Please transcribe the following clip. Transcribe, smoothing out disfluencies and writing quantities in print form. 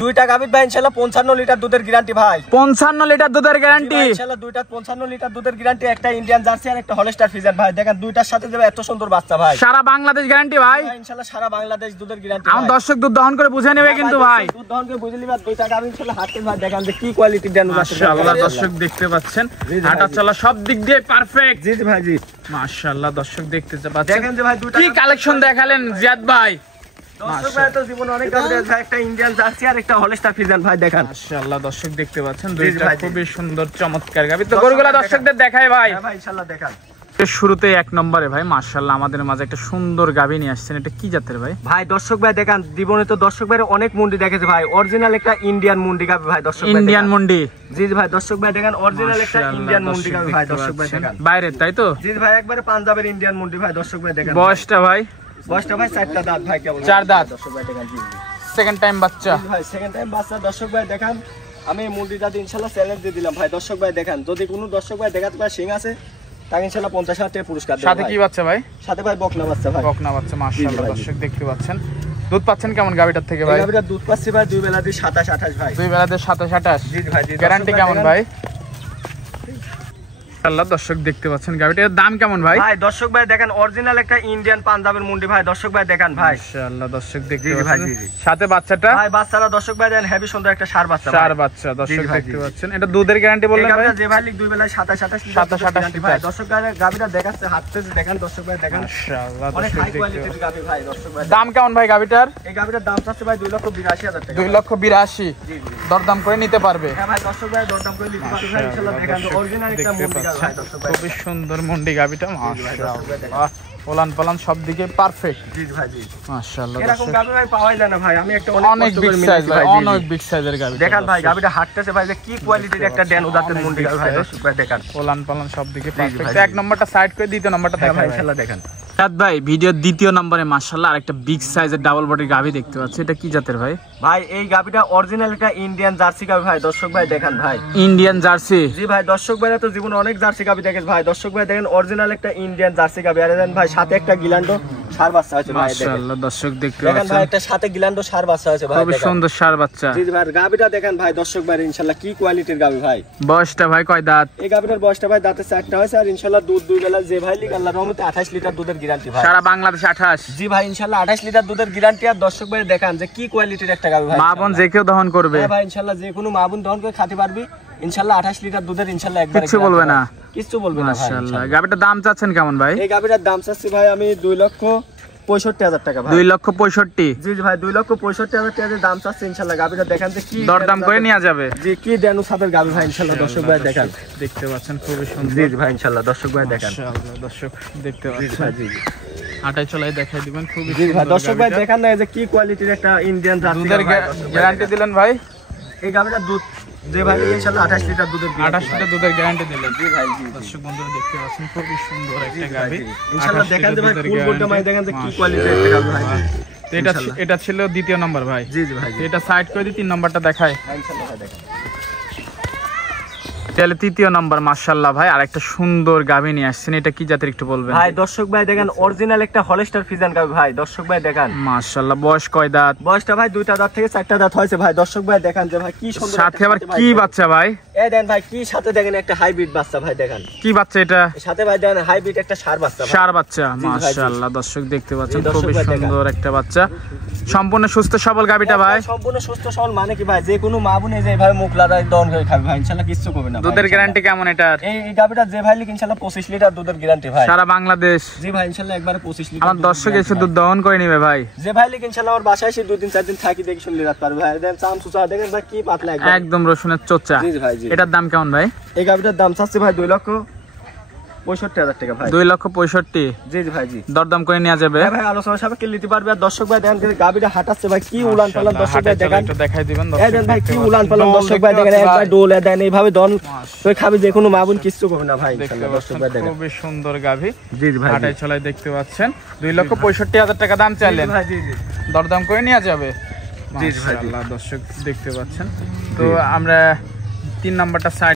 দুইটা গাভীর ভাই ইনশাআল্লাহ 55 লিটার দুধের গ্যারান্টি ভাই। 55 লিটার দুধের গ্যারান্টি ইনশাআল্লাহ দুইটা 55 লিটার দুধের গ্যারান্টি, একটা ইন্ডিয়ান জার্সি আর একটা হলস্টার ফ্রিজিয়ান ভাই। দেখেন দুইটার সাথে যাবে এত সুন্দর বাচ্চা ভাই। সারা বাংলাদেশ গ্যারান্টি ভাই। ইনশাআল্লাহ সারা বাংলাদেশ দুধের গ্যারান্টি। আমার দর্শক দুধ দহন করে বুঝে নেবে কিন্তু ভাই। দুধ দহন করে বুঝে নিবা। দুইটা গাভী ইনশাআল্লাহ হাতে ভাই দেখেন যে কি কোয়ালিটির দেন মাশাআল্লাহ। দর্শক দেখতে পাচ্ছেন হাঁটা চলা সব দিক দিয়ে পারফেক্ট। জি ভাই জি মাশাআল্লাহ। দর্শক দেখতে পাচ্ছেন দেখেন যে ভাই দুইটা কি কালেকশন দেখালেন জিয়াদ ভাই। দর্শক ভাই তো জীবন অনেক গাভী আছে, একটা ইন্ডিয়ান জার্সি আর একটা হলস্টার ফ্রিজিয়ান ভাই। দেখেন মাশাআল্লাহ। দর্শক দেখতে পাচ্ছেন দুইটা খুবই সুন্দর চমৎকার গাভী। তো গরুগুলা দর্শকদের দেখায় ভাই। হ্যাঁ ভাই ইনশাআল্লাহ দেখান। শুরুতে এক নম্বরে ভাই মাশাআল্লাহ আমাদের মাঝে একটা সুন্দর গাভী নিয়ে আসছেন। এটা কি জাতের ভাই? ভাই দর্শক ভাই দেখেন জীবনে তো দর্শক ভাই অনেক মুন্ডি দেখেছে ভাই, অরিজিনাল একটা ইন্ডিয়ান মুন্ডি গাভী ভাই। দর্শক ভাই ইন্ডিয়ান মুন্ডি। জি ভাই দর্শক ভাই দেখেন অরিজিনাল একটা ইন্ডিয়ান মুন্ডি গাভী ভাই। দর্শক ভাই দেখেন বাইরে তাই তো? জি ভাই একবারে পাঞ্জাবের ইন্ডিয়ান মুন্ডি ভাই। দর্শক ভাই দেখেন বয়সটা ভাই? বয়সটা ভাই 4টা দাঁত ভাই। কেবল 4 দাঁত। দর্শক ভাই দেখেন জি সেকেন্ড টাইম বাচ্চা ভাই, সেকেন্ড টাইম বাচ্চা। দর্শক ভাই দেখেন আমি মুন্ডিটা ইনশাআল্লাহ চ্যালেঞ্জ দিয়ে দিলাম ভাই। দর্শক ভাই দেখেন যদি কোনো দর্শক ভাই দেখাতে পারে সিং আছে তাকে ইনশাআল্লাহ 50,000 টাকা পুরস্কার দেব। সাথে কি বাচ্চা ভাই? সাথে ভাই বকনা বাচ্চা ভাই। বকনা বাচ্চা মাশাআল্লাহ। দর্শক দেখতে পাচ্ছেন দুধ পাচ্ছেন কেমন গাভীটার থেকে ভাই? গাভীটা দুধ পাচ্ছি ভাই দুই বেলাতে 27-28 ভাই। দুই বেলাতে 27-28। জি ভাই জি। গ্যারান্টি কেমন ভাই? মাশাআল্লাহ। দর্শক দেখতে পাচ্ছেন গাভীটার দাম কেমন ভাই? ভাই দর্শক ভাই দেখেন অরিজিনাল একটা ইন্ডিয়ান পাঞ্জাবের মুন্ডি ভাই। দর্শক ভাই দেখেন ভাই মাশাআল্লাহ। দর্শক দেখতে জি ভাই পাচ্ছেন জি। সাথে বাচ্চাটা ভাই বাচ্চারা দর্শক ভাই দেখেন হেভি সুন্দর একটা ষাঁড় বাচ্চা। চার বাচ্চা। দর্শক দেখতে পাচ্ছেন এটা দুধের গ্যারান্টি বললেন ভাই? যে ভাই দুই বেলায় 27-28 লিটার ভাই। দর্শক ভাই গাভীটা দেখাচ্ছে হাততে দেখেন। দর্শক ভাই দেখেন মাশাআল্লাহ। অনেক দর্শক হাই দেখতে কোয়ালিটির গাভী ভাই। দর্শক ভাই দাম কেমন ভাই গাভীটার? এই গাভীটার দাম চাচ্ছে ভাই 2,82,000 টাকা। 2,82,000। জি জি। দরদাম করে নিতে পারবে? হ্যাঁ ভাই দর্শক ভাই দরদাম করে নিতে পারবে ভাই ইনশাআল্লাহ। দেখেন অরিজিনাল একটা মুন্ডি গাভী ভাই। দর্শক ভাই খুবই সুন্দর মুন্ডি গাভীটা মাশাআল্লাহ। ওলান পালান সব দিকে পারফেক্ট। জি ভাই জি মাশাআল্লাহ। এরকম গাভী ভাই পাওয়াই যায় না ভাই। আমি একটা অনেক বিগ সাইজ ভাই, অনেক বিগ সাইজের গাভী। দেখেন ভাই গাভীটা হাঁটতেছে ভাই যে কি কোয়ালিটির একটা ড্যান উদাতের মুন্ডি গাভী ভাই। দর্শক ভাই দেখেন ওলান পালান সব দিকে পারফেক্ট। এক নম্বরটা সাইড করে দ্বিতীয় নম্বরটা দেখাই ভাই ইনশাআল্লাহ দেখেন। ভাই ভিডিওর দ্বিতীয় নম্বরে মাশাআল্লাহ আরেকটা বিগ সাইজের ডাবল বডির গাভী দেখতে পাচ্ছি। এটা কি জাতের ভাই? ভাই এই গাভীটা অরিজিনাল একটা ইন্ডিয়ান জার্সি গাভী ভাই। দর্শক ভাই দেখেন ভাই ইন্ডিয়ান জার্সি। জি ভাই দর্শক ভাই তো জীবনে অনেক জার্সি গাভী দেখেছে ভাই। দর্শক ভাই দেখেন অরিজিনাল একটা ইন্ডিয়ান জার্সি গাভী। আর দেন ভাই সাথে একটা গিলান্ডো ষাঁড় বাচ্চা আছে ভাই। মাশাআল্লাহ। দর্শক দেখতে দেখেন পাচ্ছেন ভাই একটা সাথে গিলান্ডো ষাঁড় বাচ্চা আছে ভাই। খুব সুন্দর ষাঁড় বাচ্চা। জি ভাই গাভীটা দেখেন ভাই। দর্শক ভাই ইনশাআল্লাহ কি কোয়ালিটির গাভী ভাই। বয়সটা ভাই কয় দাঁত? এই গাভীটার বয়সটা ভাই দাঁতে 4টা হয়েছে। আর ইনশাআল্লাহ দুধ দুই বেলা যে ভাই লিখ আল্লাহর রহমতে 28 লিটার দুধের গ্যারান্টি ভাই। সারা বাংলাদেশে 28। জি ভাই ইনশাআল্লাহ 28 লিটার দুধের গ্যারান্টি। আর দর্শক ভাই দেখেন যে কি কোয়ালিটির একটা গাভী ভাই। মা বোন যে কেউ দহন করবে? হ্যাঁ ভাই ইনশাআল্লাহ যে কোনো মা বোন দহন করে খেতে পারবি ইনশাআল্লাহ। 28 লিটার দুধের ইনশাআল্লাহ একবারে কিছু বলবে না? কিছু বলবে না ভাই মাশাআল্লাহ। গাভীটার দাম চাচ্ছেন কেমন ভাই? এই গাভীটার দাম চাচ্ছি ভাই আমি 2,65,000 টাকা ভাই। 2,65,000। জি ভাই 2,65,000 টাকা দাম চাচ্ছি ইনশাআল্লাহ। গাভীটা দেখেন যে কি দরদাম করে নেওয়া যাবে? জি কি দেনু সাদের গাভী ভাই ইনশাআল্লাহ। দর্শক ভাই দেখেন দেখতে পাচ্ছেন খুবই সুন্দর। জি ভাই ইনশাআল্লাহ। দর্শক ভাই দেখেন মাশাআল্লাহ। দর্শক দেখতে জি পাচ্ছেন ভাই জি জি হাঁটাই চলাই দেখাই দিবেন খুবই জি ভাই। সুন্দর। দর্শক ভাই দেখেন না যে কি কোয়ালিটির একটা ইন্ডিয়ান জার্সি দুধের গ্যারান্টি দিলেন ভাই? এই গাভীটার দুধ যে ভাই ইনশাআল্লাহ 28 লিটার দুধের 28 লিটার দুধের গ্যারান্টি দিলেন। জি ভাই জি দর্শক বন্ধুরা দেখতে পাচ্ছেন খুবই সুন্দর একটা গাভী। ইনশাআল্লাহ দেখেন যে ভাই ফুল বলটা মানে দেখেন যে কি কোয়ালিটির একটা গাভী ভাই। তো এটা ছিল দ্বিতীয় নম্বর ভাই। জি জি ভাই এটা সাইড করে দিই, তিন নম্বরটা দেখাই। ইনশাআল্লাহ ভাই দেখেন তাহলে তৃতীয় নম্বর মাশাআল্লাহ ভাই আরেকটা সুন্দর গাভী নিয়ে আসছেন। এটা কি জাতের একটু বলবেন ভাই? দর্শক ভাই দেখেন অরিজিনাল একটা হলস্টার ফ্রিজিয়ান গাভী ভাই। দর্শক ভাই দেখেন মাশাআল্লাহ। বয়স কয় দাঁত? বয়সটা ভাই 2টা দাঁত থেকে 4টা দাঁত হয়েছে ভাই। দর্শক ভাই দেখেন যে ভাই কি সুন্দর সাথে আবার কি বাচ্চা ভাই? এই দেন ভাই কি সাথে দেখেন একটা হাইব্রিড বাচ্চা ভাই। দেখেন কি বাচ্চা এটা? সাথে ভাই দেখেন হাইব্রিড একটা ষাঁড় বাচ্চা ভাই। ষাঁড় বাচ্চা মাশাআল্লাহ। দর্শক দেখতে পাচ্ছেন খুবই সুন্দর একটা বাচ্চা। সম্পূর্ণ সুস্থ সবল গাভীটা ভাই? সম্পূর্ণ সুস্থ সবল মানে কি ভাই যে কোনো মা বোন যে ভাই মুখ লাগায় দহন করে খাবে ভাই ইনশাআল্লাহ কিছু করবে না। দুধের গ্যারান্টি কেমন এটার? এই গাভীটা যে ভাই লিখ ইনশাআল্লাহ 25 লিটার দুধের গ্যারান্টি ভাই। সারা বাংলাদেশ? জি ভাই ইনশাআল্লাহ একবারে 25 লিটার। আমার দর্শক এসে দুধ দহন করে নিবে ভাই? যে ভাই লিখ ইনশাআল্লাহ আমার বাসায় এসে 2 দিন 4 দিন থাকি দেখি শুনলে রাত পারবে ভাই। দেন চাম সুচা দেখেন ভাই কি পাতলা একদম রসুনের চোচা। জি ভাই জি। এটার দাম কেমন ভাই? এই গাভীটার দাম চাচ্ছে ভাই 2,65,000 টাকা ভাই। 2,65,000? জি জি ভাই জি। দরদাম করে নেওয়া যাবে? হ্যাঁ ভাই আলোচনা সাপেক্ষে নিতে পারবে। আর দর্শক ভাই দেখেন গাভীটা হাঁটাচ্ছে ভাই কি উলান পালান। দর্শক ভাই দেখেন একটু দেখাই দিবেন। এই দেন ভাই কি উলান পালান। দর্শক ভাই দেখেন একবার ডোলে দেন এইভাবে দন তুই খাবি যে কোনো মা বোন কিছু করবে না ভাই ইনশাআল্লাহ। দর্শক ভাই দেখেন খুবই সুন্দর গাভী। জি জি ভাই হাঁটাই চলাই দেখতে পাচ্ছেন 2,65,000 টাকা দাম চাইলেন। ভাই জি জি দরদাম করে নেওয়া যাবে? জি ভাই মাশাআল্লাহ। দর্শক দেখতে পাচ্ছেন। তো আমরা 3 নাম্বারটা সাইড